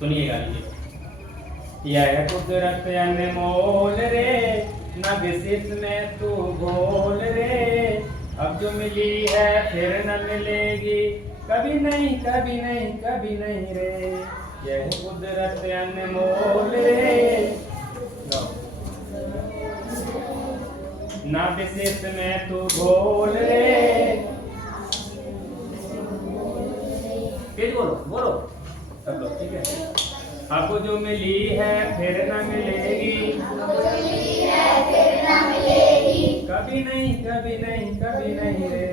सुनिएगा लीजिए। यह कुदरत अनमोल रे, न विशिष्ट में तू भूल रे, अब जो मिली है फिर न मिलेगी, कभी नहीं कभी नहीं कभी नहीं रे। यह कुदरत अनमोल रे, न विशिष्ट में तू भूल रे। तेज बोलो बोलो सब लोग, ठीक है। अब जो मिली है फिर न मिलेगी, कभी नहीं कभी नहीं कभी नहीं रे,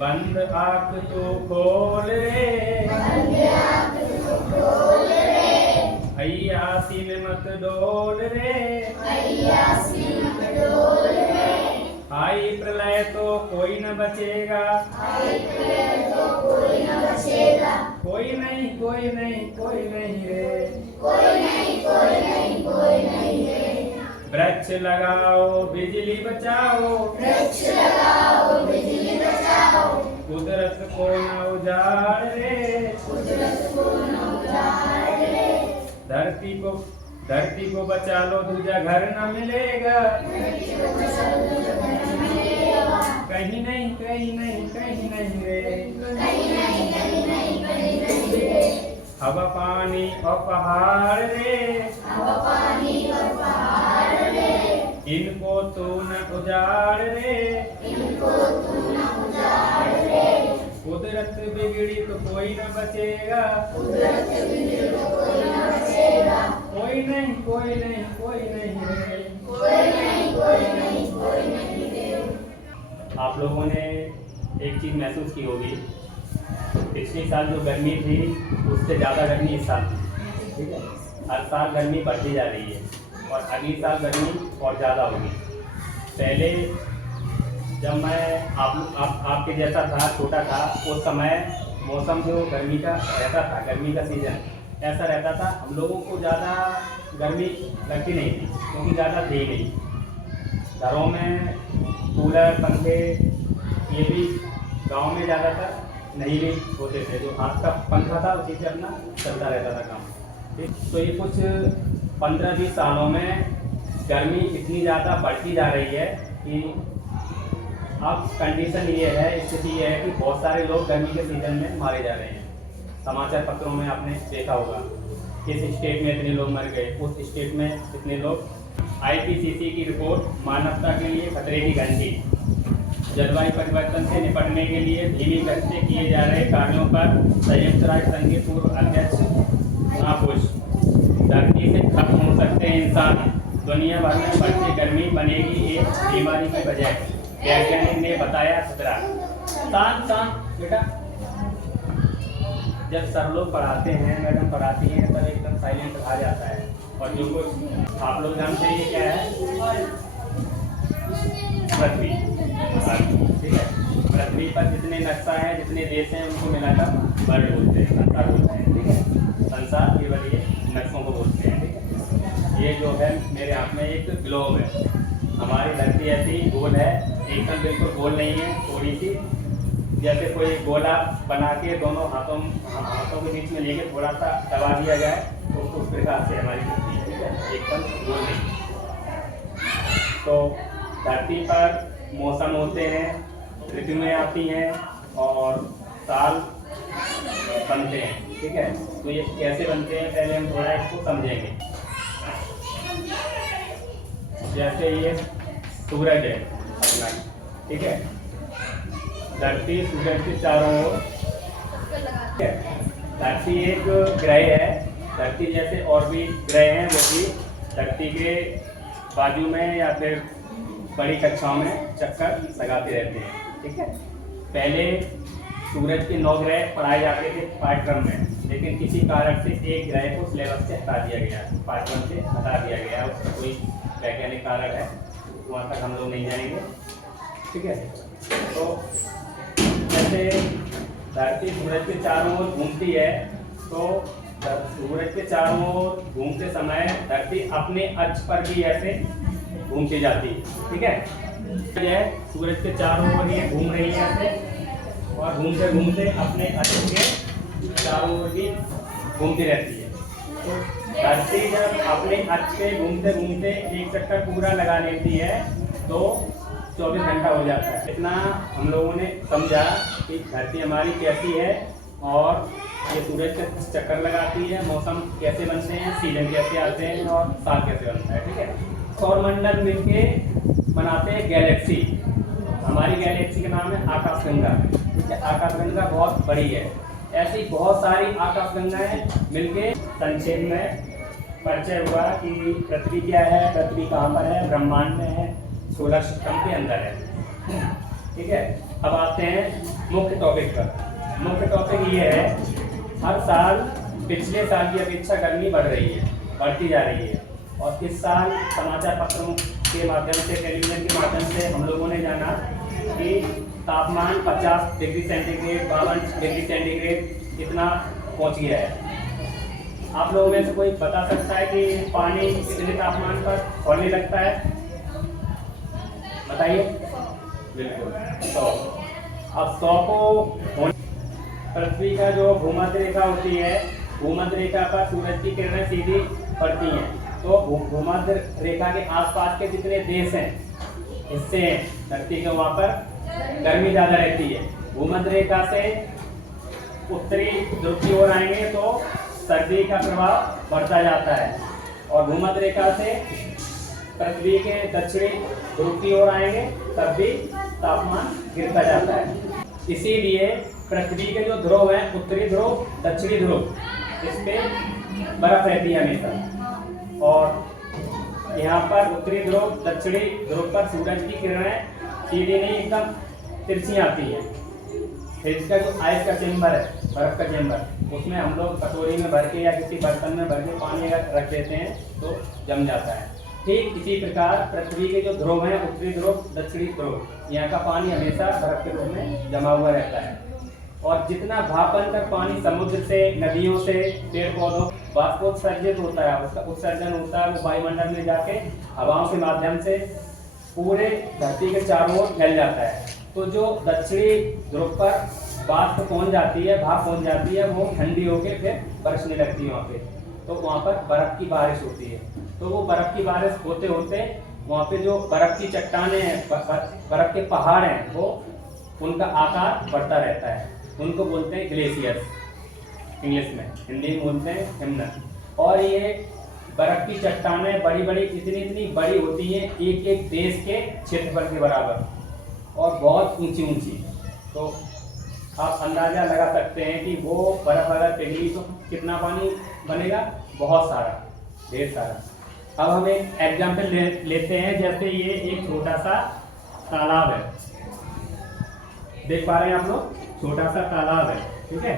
बंद आँख तू खोल रे, हैया सीन मत डोल रे, आई प्रलय तो कोई न बचेगा, कोई नहीं कोई नहीं कोई नहीं रे, वृक्ष लगाओ बिजली बचाओ, कुदरत को न उजाड़ रे, धरती को बचा लो दूजा घर न मिलेगा, कहीं नहीं कहीं नहीं कहीं नहीं रे। हवा पानी और पहाड़ रे, इनको तू न उजाड़ रे, कुदरत बिगड़ी तो कोई न बचेगा, कोई नहीं कोई नहीं कोई नहीं रे। आप लोगों ने एक चीज महसूस की होगी, पिछले साल जो गर्मी थी उससे ज़्यादा गर्मी इस साल थी, ठीक है। हर साल गर्मी बढ़ती जा रही है और अगली साल गर्मी और ज़्यादा होगी। पहले जब मैं आपके जैसा था, छोटा था, उस समय मौसम जो गर्मी का रहता था, गर्मी का सीज़न ऐसा रहता था, हम लोगों को ज़्यादा गर्मी लगती नहीं थी क्योंकि ज़्यादा थी नहीं। घरों में कूलर पंखे ये भी गांव में ज़्यादातर नहीं भी होते थे, जो हाथ का पंखा था उसी से अपना चलता रहता था काम, ठीक। तो ये कुछ 15-20 सालों में गर्मी इतनी ज़्यादा बढ़ती जा रही है कि अब कंडीशन ये है, स्थिति ये है कि बहुत सारे लोग गर्मी के सीजन में मारे जा रहे हैं। समाचार पत्रों में आपने देखा होगा, इस स्टेट में इतने लोग मर गए, उस स्टेट में इतने लोग। IPCC की रिपोर्ट मानवता के लिए खतरे की घंटी, जलवायु परिवर्तन से निपटने के लिए धीमी गति से किए जा रहे कार्यों पर संयुक्त राष्ट्र संघ के पूर्व अध्यक्ष नाखुश। धरती से खत्म हो सकते हैं इंसान, दुनिया भर में बढ़ती गर्मी बनेगी एक बीमारी की वजह, वैज्ञानिक ने बताया खतरा। शांत शांत बेटा, जब सर लोग पढ़ाते हैं, मैडम पढ़ाती हैं, तब एकदम साइलेंट आ जाता है। और जो कुछ आप लोग जानते हैं ये क्या है, पृथ्वी, ठीक है। पृथ्वी पर जितने नक्शा हैं, जितने देश हैं, उनको मिलाकर वर्ल्ड बोलते हैं, संसार बोलते हैं, ठीक है। संसार केवल ये नक्शों को बोलते हैं, ठीक है। ये जो है मेरे हाथ में एक ग्लोब है, हमारी धरती ऐसी गोल है, एकदम बिल्कुल गोल नहीं है, थोड़ी सी जैसे कोई गोला बना के दोनों हाथों के बीच में लेके थोड़ा सा दबा दिया जाए तो उस प्रकार से हमारी धरती है, ठीक है, एकदम गोल नहीं। तो धरती पर मौसम होते हैं, ऋतुएं आती हैं और साल बनते हैं, ठीक है। तो ये कैसे बनते हैं पहले हम थोड़ा इसको समझेंगे। जैसे ये सूरज है अपना, ठीक है, धरती सूरज के चारों ओर, धरती एक ग्रह है। धरती जैसे और भी ग्रह हैं वो भी धरती के बाजू में या फिर बड़ी कक्षाओं में चक्कर लगाते रहते हैं, ठीक है। पहले सूरज के 9 ग्रह पढ़ाए जाते थे पाठ्यक्रम में, लेकिन किसी कारण से एक ग्रह को सिलेबस से हटा दिया गया, पाठ्यक्रम से हटा दिया गया। उसका कोई वैज्ञानिक कारण है, वहाँ तक हम लोग नहीं जाएंगे, ठीक है। तो जैसे धरती सूरज के चारों ओर घूमती है, तो सूरज के चारों ओर घूमते समय धरती अपने अक्ष पर भी ऐसे घूमती जाती है, ठीक है। यह सूरज के चारों ओर ये घूम रही है ऐसे, और घूमते घूमते अपने अक्ष के चारों ओर भी घूमती रहती है। तो धरती जब अपने अक्ष पे घूमते घूमते एक चक्कर पूरा लगा लेती है तो 24 घंटा हो जाता है। इतना हम लोगों ने समझा कि धरती हमारी कैसी है और ये सूरज का चक्कर लगाती है, मौसम कैसे बनते हैं, सीजन कैसे आते हैं और साल कैसे बनता है। ठीक है, सौरमंडल मिलके बनाते हैं गैलेक्सी। हमारी गैलेक्सी का नाम है आकाशगंगा। ठीक है, आकाशगंगा बहुत बड़ी है। ऐसी बहुत सारी आकाशगंगाएं मिलके संक्षेप में परिचय हुआ कि पृथ्वी क्या है, पृथ्वी कहाँ पर है, ब्रह्मांड में है, सोलर सिस्टम के अंदर है। ठीक है, अब आते हैं मुख्य टॉपिक पर। मुख्य टॉपिक ये है, हर साल पिछले साल की अपेक्षा गर्मी बढ़ रही है, बढ़ती जा रही है। और इस साल समाचार पत्रों के माध्यम से, टेलीविजन के माध्यम से हम लोगों ने जाना कि तापमान 50 डिग्री सेंटीग्रेड, 52 डिग्री सेंटीग्रेड इतना पहुंच गया है। आप लोगों में से कोई बता सकता है कि पानी कितने तापमान पर खौलने लगता है? बताइए। बिल्कुल 100। अब 100 को पृथ्वी का जो भूमध्य रेखा होती है, भूमध्य रेखा पर सूरज की किरणें सीधी पड़ती हैं। तो भूमध्य रेखा के आसपास के जितने देश हैं, हिस्से हैं धरती के, वहाँ पर गर्मी ज़्यादा रहती है। भूमध्य रेखा से उत्तरी ध्रुव की ओर आएंगे तो सर्दी का प्रभाव बढ़ता जाता है, और भूमध्य रेखा से पृथ्वी के दक्षिणी ध्रुव की ओर आएंगे तब भी तापमान गिरता जाता है। इसीलिए पृथ्वी के जो ध्रुव हैं, उत्तरी ध्रुव, दक्षिणी ध्रुव, इस पे बर्फ रहती है हमेशा। और यहाँ पर उत्तरी ध्रुव, दक्षिणी ध्रुव पर सूरज की किरणें सीधी नहीं, एकदम तिरछी आती है। फिर इसका जो आइस का चेम्बर है, बर्फ का चेम्बर, उसमें हम लोग कटोरी में भर के या किसी बर्तन में भर के पानी अगर रख देते हैं तो जम जाता है। ठीक इसी प्रकार पृथ्वी के जो ध्रुव हैं, उत्तरी ध्रुव, दक्षिणी ध्रुव, यहाँ का पानी हमेशा बर्फ के रूप में जमा हुआ रहता है। और जितना भाप बनकर पानी समुद्र से, नदियों से, पेड़ पौधों वाष्पोत्सर्जित होता है, उसका उत्सर्जन होता है, वो वायुमंडल में जाके हवाओं के माध्यम से पूरे धरती के चारों ओर फैल जाता है। तो जो दक्षिणी ध्रुव पर वाष्प पहुंच जाती है, भाप पहुंच जाती है, वो ठंडी होकर फिर बरसने लगती है वहाँ पे। तो वहाँ पर बर्फ की बारिश होती है। तो वो बर्फ की बारिश होते होते वहाँ पे जो बर्फ की चट्टानें हैं, बर्फ के पहाड़ हैं, वो उनका आकार बढ़ता रहता है। उनको बोलते हैं ग्लेशियर्स इंग्लिश में, हिंदी में बोलते हैं हिमनद। और ये बर्फ की चट्टानें बड़ी बड़ी, इतनी बड़ी होती हैं, एक एक देश के क्षेत्रफल के बराबर, और बहुत ऊंची ऊंची। तो आप अंदाजा लगा सकते हैं कि वो बर्फ अगर पिघली तो कितना पानी बनेगा, बहुत सारा, ढेर सारा। अब हम एक एग्जाम्पल लेते हैं, जैसे ये एक छोटा सा तालाब है, देख पा रहे हैं आप लोग, छोटा सा तालाब है। ठीक है,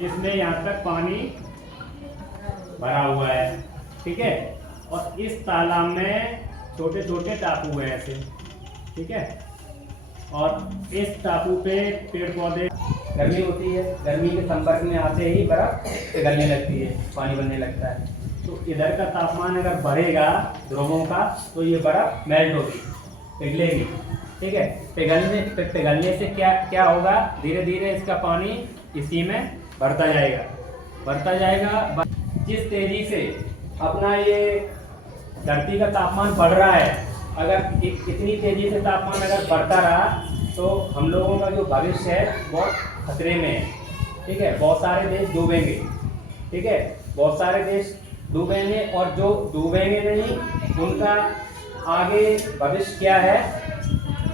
इसमें यहाँ तक पानी भरा हुआ है। ठीक है, और इस तालाब में छोटे छोटे टापू हैं ऐसे। ठीक है, और इस टापू पे पेड़ पौधे, गर्मी होती है, गर्मी के संपर्क में आते ही बर्फ पिघलने लगती है, पानी बनने लगता है। तो इधर का तापमान अगर बढ़ेगा ध्रुवों का, तो ये बर्फ मेल्ट होगी, पिघलेगी। ठीक है, पिघलने से क्या होगा, धीरे धीरे इसका पानी इसी में बढ़ता जाएगा। जिस तेजी से अपना ये धरती का तापमान बढ़ रहा है, अगर इतनी तेजी से तापमान अगर बढ़ता रहा तो हम लोगों का जो भविष्य है बहुत खतरे में है। ठीक है, बहुत सारे देश डूबेंगे। ठीक है, बहुत सारे देश डूबेंगे, और जो डूबेंगे नहीं, उनका आगे भविष्य क्या है,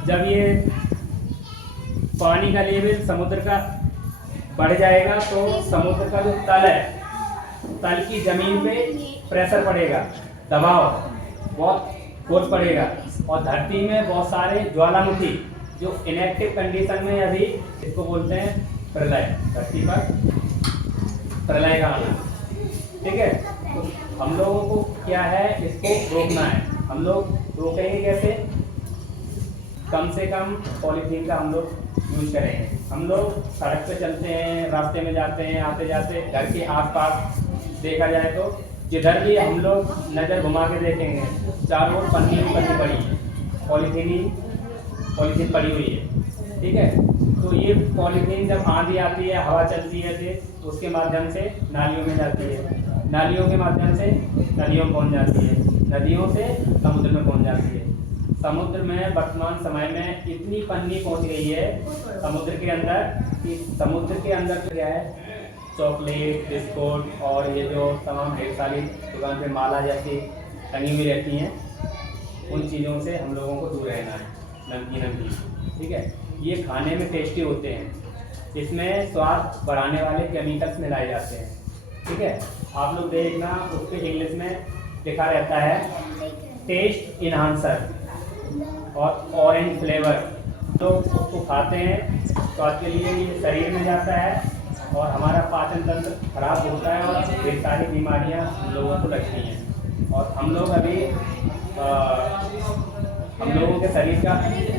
जब ये पानी का लेवल समुद्र का बढ़ जाएगा तो समुद्र का जो तल है, तल की जमीन पे प्रेशर पड़ेगा, दबाव बहुत फोर्स पड़ेगा, और धरती में बहुत सारे ज्वालामुखी जो इनएक्टिव कंडीशन में अभी, इसको बोलते हैं प्रलय, धरती पर प्रलय का आना। ठीक है, तो हम लोगों को क्या है, इसको रोकना है। हम लोग रोकेंगे कैसे? कम से कम पॉलीथीन का हम लोग यूज करेंगे। हम लोग सड़क पे चलते हैं, रास्ते में जाते हैं, आते जाते घर के आसपास देखा जाए तो जिधर भी हम लोग नज़र घुमा के देखेंगे, चारों ओर पन्नी पड़ी है, पॉलीथीन पड़ी हुई है। ठीक है, तो ये पॉलीथीन जब आंधी आती है, हवा चलती है तो उसके माध्यम से नालियों में जाती है, नालियों के माध्यम से नदियों में पहुंच जाती है, नदियों से समुद्र में पहुंच जाती है। समुद्र में वर्तमान समय में इतनी पन्नी पहुंच गई है समुद्र के अंदर कि समुद्र के अंदर क्या है, चॉकलेट, बिस्कुट और ये जो तमाम ढेर सारी दुकान पे माला जैसी टंगी हुई रहती हैं, उन चीज़ों से हम लोगों को दूर रहना है। नमकीन, ठीक है। ये खाने में टेस्टी होते हैं, इसमें स्वाद बढ़ाने वाले केमिकल्स मिलाए जाते हैं, ठीक है। आप लोग देखना, उस पर इंग्लिश में लिखा रहता है टेस्ट इन्हांसर और ऑरेंज फ्लेवर। तो उसको खाते हैं तो आपके लिए ये शरीर में जाता है और हमारा पाचन तंत्र खराब होता है और ढेर सारी बीमारियां हम लोगों को लगती हैं। और हम लोग अभी हम लोगों के शरीर का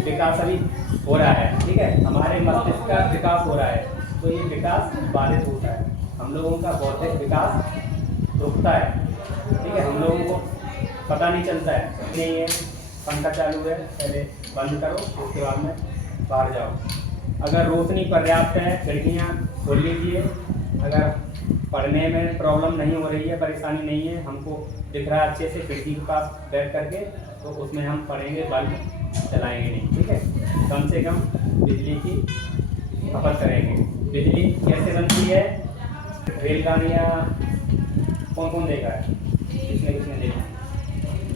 विकास अभी हो रहा है, ठीक है। हमारे मस्तिष्क का विकास हो रहा है, तो ये विकास बाधित होता है, हम लोगों का बौद्धिक विकास रुकता है, ठीक है। हम लोगों को पता नहीं चलता है। नहीं है, पंखा चालू है, पहले बंद करो, उसके बाद में बाहर जाओ। अगर रोशनी पर्याप्त है, खिड़कियाँ खोल लीजिए। अगर पढ़ने में प्रॉब्लम नहीं हो रही है, परेशानी नहीं है, हमको दिख रहा है अच्छे से खिड़की के पास बैठ करके, तो उसमें हम पढ़ेंगे, बल्ब चलाएंगे नहीं, ठीक है। कम से कम बिजली की खपत करेंगे। बिजली कैसे बनती है? रेलगाड़ियाँ कौन कौन देखा है? किसने किसने देखा?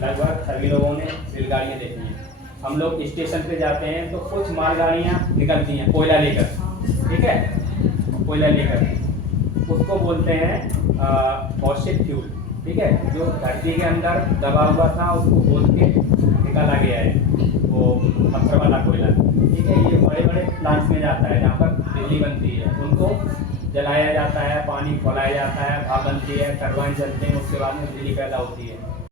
लगभग सभी लोगों ने रेलगाड़ियाँ देखी हैं। हम लोग स्टेशन पे जाते हैं तो कुछ मालगाड़ियाँ निकलती हैं कोयला लेकर, ठीक है, कोयला लेकर, उसको बोलते हैं फॉसिल फ्यूल, ठीक है। जो धरती के अंदर दबा हुआ था उसको खोद के निकाला गया है, वो पत्थर वाला कोयला, ठीक है। ये बड़े बड़े प्लांट्स में जाता है जहाँ पर बिजली बनती है, उनको जलाया जाता है, पानी खौलाया जाता है, भाप बनती है, टरबाइन चलते हैं, उसके बाद में बिजली पैदा होती है।